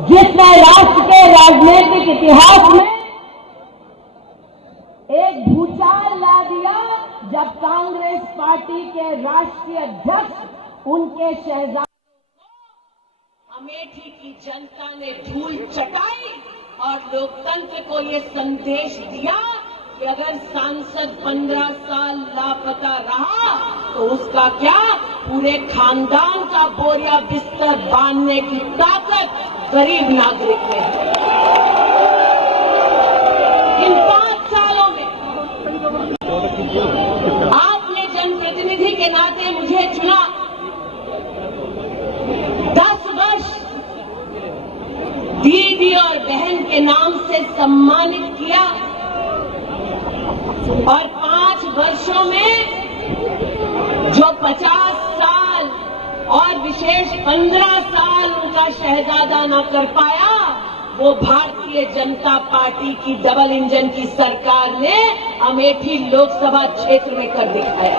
जिसने राष्ट्र के राजनीतिक इतिहास में एक भूचाल ला दिया जब कांग्रेस पार्टी के राष्ट्रीय अध्यक्ष उनके शहजादों को अमेठी की जनता ने धूल चटाई और लोकतंत्र को ये संदेश दिया कि अगर सांसद 15 साल लापता रहा तो उसका क्या, पूरे खानदान का बोरिया बिस्तर बांधने की ताकत गरीब नागरिक में है। इन 5 सालों में आपने जनप्रतिनिधि के नाते मुझे चुना, 10 वर्ष दीदी और बहन के नाम से सम्मानित किया और 5 वर्षों में जो 50 साल और विशेष 15 साल उनका शहजादा न कर पाया, वो भारतीय जनता पार्टी की डबल इंजन की सरकार ने अमेठी लोकसभा क्षेत्र में कर दिखाया।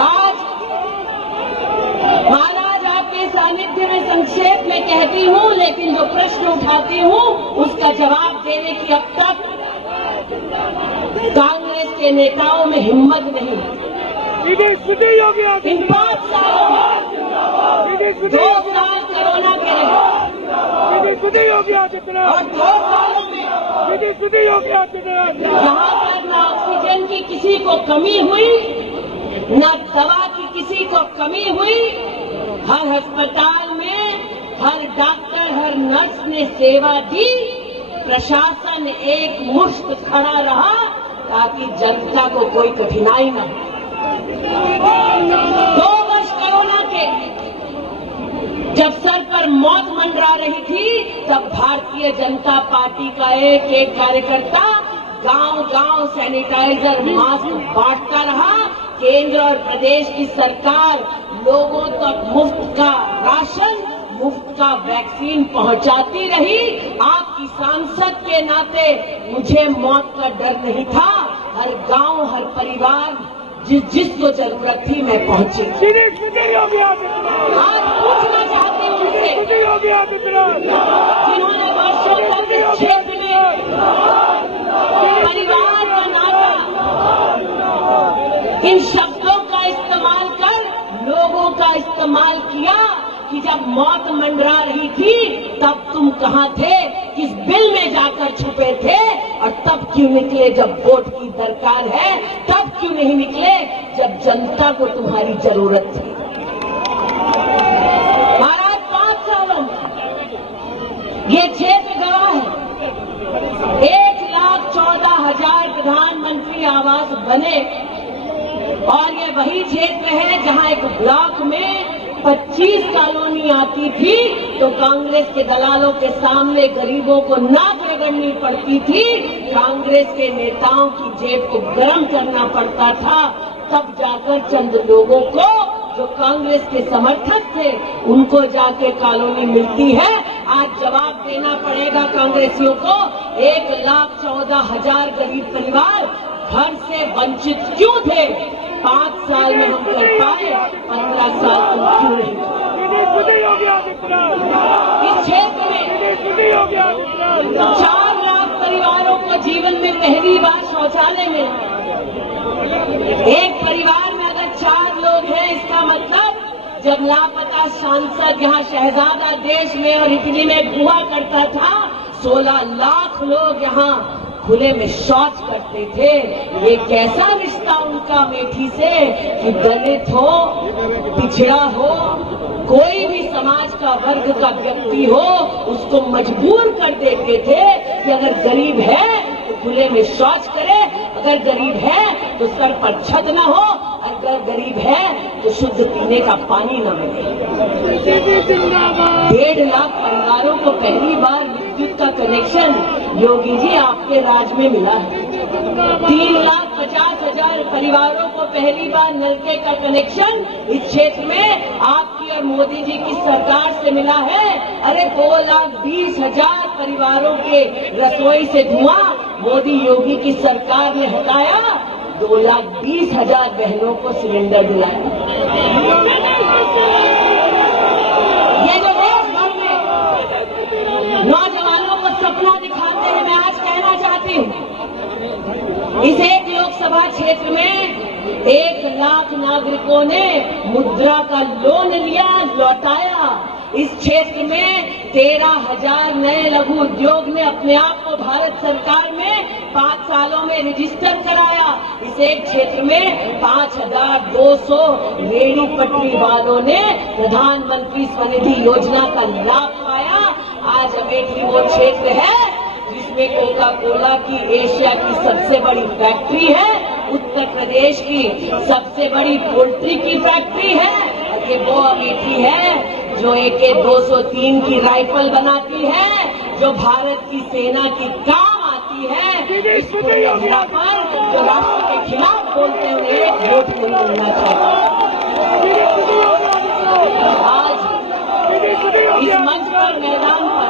आज महाराज आपके सानिध्य में संक्षेप में कहती हूं, लेकिन जो प्रश्न उठाती हूं उसका जवाब देने की अब तक कांग्रेस के नेताओं में हिम्मत नहीं। इन 5 सालों में 2 साल कोरोना के रहे और 2 सालों में जहां पर न ऑक्सीजन की किसी को कमी हुई, न दवा की किसी को कमी हुई, हर अस्पताल में हर डॉक्टर हर नर्स ने सेवा दी, प्रशासन एक मुश्त खड़ा रहा ताकि जनता को कोई कठिनाई न हो। 2 वर्ष कोरोना के जब सर पर मौत मंडरा रही थी, तब भारतीय जनता पार्टी का एक एक कार्यकर्ता गांव-गांव सैनिटाइजर मास्क बांटता रहा। केंद्र और प्रदेश की सरकार लोगों तक मुफ्त का राशन, मुफ्त का वैक्सीन पहुंचाती रही। आपकी सांसद के नाते मुझे मौत का डर नहीं था। हर गांव हर परिवार जिसको जरूरत थी मैं पहुंची। आज पूछना चाहती हूँ उनसे जिन्होंने वर्षों तक इस क्षेत्र में परिवार का नाता, इन शब्दों का इस्तेमाल कर लोगों का इस्तेमाल किया कि जब मौत मंडरा रही थी तब तुम कहां थे, किस बिल में जाकर छुपे थे, और तब क्यों निकले जब वोट की दरकार है, तब क्यों नहीं निकले जब जनता को तुम्हारी जरूरत थी। महाराज 5 सालों में ये क्षेत्र गवाह है। 1,14,000 प्रधानमंत्री आवास बने और ये वही क्षेत्र है जहां एक ब्लॉक में 25 कॉलोनी आती थी तो कांग्रेस के दलालों के सामने गरीबों को नाक रगड़नी पड़ती थी, कांग्रेस के नेताओं की जेब को गर्म करना पड़ता था, तब जाकर चंद लोगों को जो कांग्रेस के समर्थक थे उनको जाके कॉलोनी मिलती है। आज जवाब देना पड़ेगा कांग्रेसियों को। 1,14,000 गरीब परिवार घर से वंचित क्यों थे? 5 साल में हम कर पाए, 15 साल तुम क्यों नहीं? इस क्षेत्र में 4 लाख परिवारों को जीवन में पहली बार शौचालय मिला। एक परिवार में अगर 4 लोग हैं, इसका मतलब जब लापता सांसद यहाँ शहजादा देश में और इटली में हुआ करता था, 16 लाख लोग यहाँ खुले में शौच करते थे। ये कैसा रिश्ता उनका अमेठी से कि दलित हो, पिछड़ा हो, कोई भी समाज का वर्ग का व्यक्ति हो, उसको मजबूर कर देते थे कि अगर गरीब है तो खुले में शौच करे, अगर गरीब है तो सर पर छत न हो, अगर गरीब है तो शुद्ध पीने का पानी न मिले। 1.5 लाख परिवारों को पहली बार विद्युत का कनेक्शन योगी जी आपके राज में मिला है। 3,50,000 परिवारों को पहली बार नलके का कनेक्शन इस क्षेत्र में आपकी और मोदी जी की सरकार से मिला है। अरे 2,20,000 परिवारों के रसोई से धुआं मोदी योगी की सरकार ने हटाया। 2,20,000 बहनों को सिलेंडर दिलाया। का लोन लिया, लौटाया। इस क्षेत्र में 13,000 नए लघु उद्योग ने अपने आप को भारत सरकार में 5 सालों में रजिस्टर कराया। इस एक क्षेत्र में 5,200 रेहड़ी पटरी वालों ने प्रधानमंत्री स्वनिधि योजना का लाभ पाया। आज अमेठी वो क्षेत्र है जिसमें कोका कोला की एशिया की सबसे बड़ी फैक्ट्री है, उत्तर प्रदेश की सबसे बड़ी पोल्ट्री की फैक्ट्री है। ये वो अमेठी है जो AK-203 की राइफल बनाती है, जो भारत की सेना की काम आती है। इस योजना पर जो राष्ट्र के खिलाफ बोलते हैं उन्हें एक वोट नहीं मिलना चाहिए। आज इस मंच पर, मैदान पर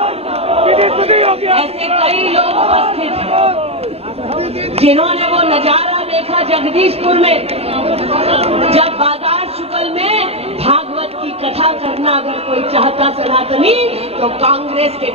ऐसे कई लोग उपस्थित हैं जिन्होंने वो नजारा देखा जगदीशपुर में, जब बाजार शुक्ल में भागवत की कथा करना अगर कोई चाहता सनातनी तो कांग्रेस के